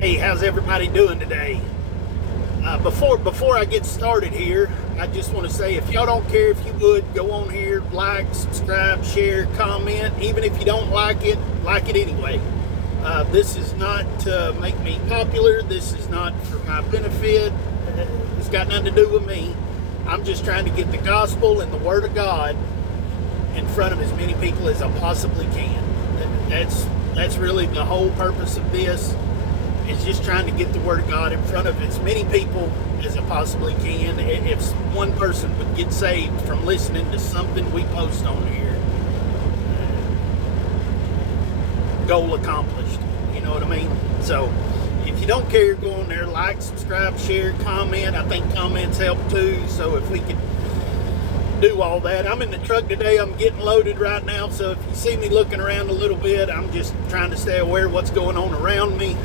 Hey, how's everybody doing today? Before I get started here, I just want to say if y'all don't care, if you would go on here, like, subscribe, share, comment. Even if you don't like it anyway. This is not to make me popular. This is not for my benefit. It's got nothing to do with me. I'm just trying to get the gospel and the word of God in front of as many people as I possibly can. That's really the whole purpose of this. Is just trying to get the word of God in front of as many people as I possibly can. If one person would get saved from listening to something we post on here, goal accomplished. You know what I mean? So if you don't care, go on there, like, subscribe, share, comment. I think comments help too. So if we could do all that. I'm in the truck today. I'm getting loaded right now. So if you see me looking around a little bit, I'm just trying to stay aware of what's going on around me.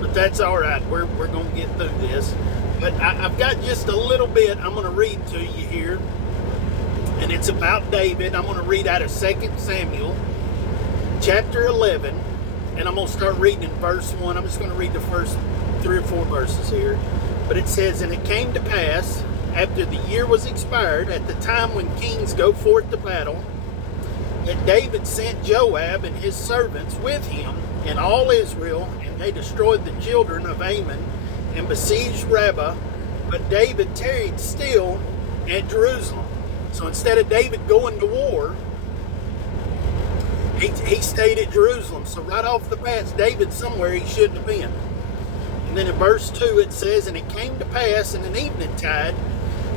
But that's all right. We're going to get through this. But I've got just a little bit I'm going to read to you here. And it's about David. I'm going to read out of 2 Samuel chapter 11. And I'm going to start reading in verse 1. I'm just going to read the first 3 or 4 verses here. But it says, "And it came to pass, after the year was expired, at the time when kings go forth to battle, that David sent Joab and his servants with him and all Israel, and they destroyed the children of Ammon and besieged Rabbah. But David tarried still at Jerusalem." So instead of David going to war, he stayed at Jerusalem. So right off the bat, David's somewhere he shouldn't have been. And then in verse 2 it says, "And it came to pass in an eventide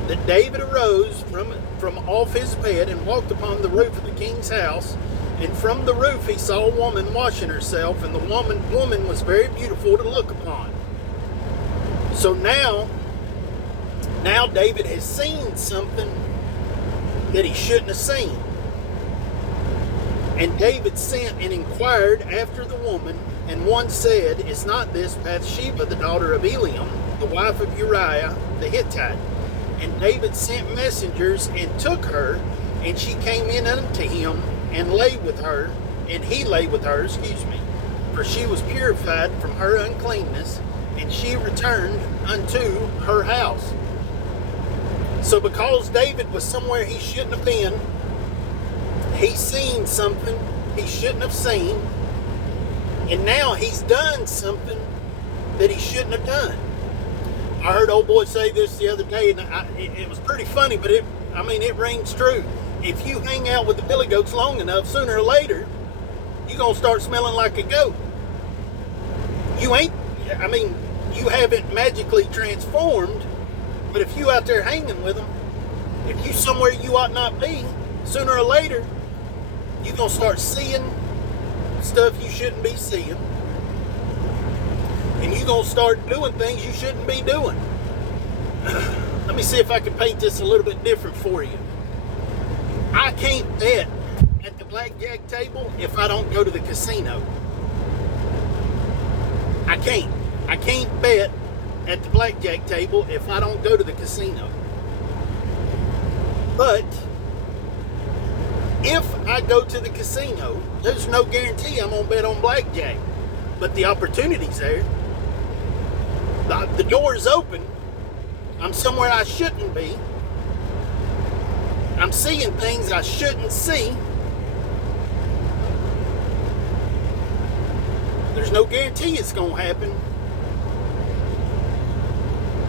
that David arose from off his bed and walked upon the roof of the king's house. And from the roof he saw a woman washing herself, and the woman was very beautiful to look upon." So now David has seen something that he shouldn't have seen. "And David sent and inquired after the woman, and one said, Is not this Bathsheba, the daughter of Eliam, the wife of Uriah the Hittite? And David sent messengers and took her, and she came in unto him and lay with her, and he lay with her, for she was purified from her uncleanness, and she returned unto her house." So because David was somewhere he shouldn't have been, he's seen something he shouldn't have seen, and now he's done something that he shouldn't have done. I heard old boy say this the other day, and it was pretty funny, but it rings true. If you hang out with the billy goats long enough, sooner or later, you're going to start smelling like a goat. You haven't magically transformed, but if you out there hanging with them, if you somewhere you ought not be, sooner or later, you're going to start seeing stuff you shouldn't be seeing. And you're going to start doing things you shouldn't be doing. Let me see if I can paint this a little bit different for you. I can't bet at the blackjack table if I don't go to the casino. I can't bet at the blackjack table if I don't go to the casino. But if I go to the casino, there's no guarantee I'm going to bet on blackjack. But the opportunity's there. The door is open. I'm somewhere I shouldn't be. I'm seeing things I shouldn't see. There's no guarantee it's going to happen.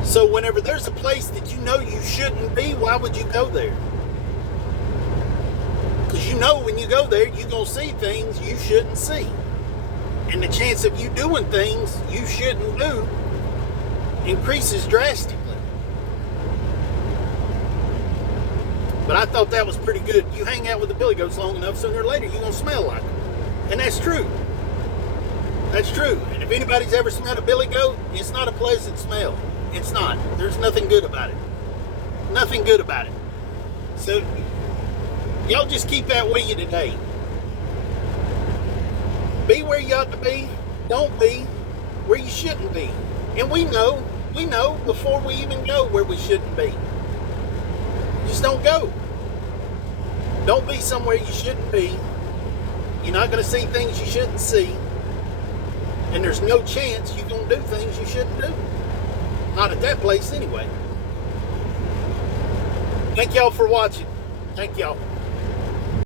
So whenever there's a place that you know you shouldn't be, why would you go there? Because you know when you go there, you're going to see things you shouldn't see. And the chance of you doing things you shouldn't do increases drastically. But I thought that was pretty good. You hang out with the billy goats long enough, sooner or later you're going to smell like them. And that's true. That's true. And if anybody's ever smelled a billy goat, it's not a pleasant smell. It's not. There's nothing good about it. Nothing good about it. So y'all just keep that with you today. Be where you ought to be. Don't be where you shouldn't be. And we know before we even go where we shouldn't be. Just don't go. Don't be somewhere you shouldn't be. You're not going to see things you shouldn't see. And there's no chance you're going to do things you shouldn't do. Not at that place anyway. Thank y'all for watching. Thank y'all.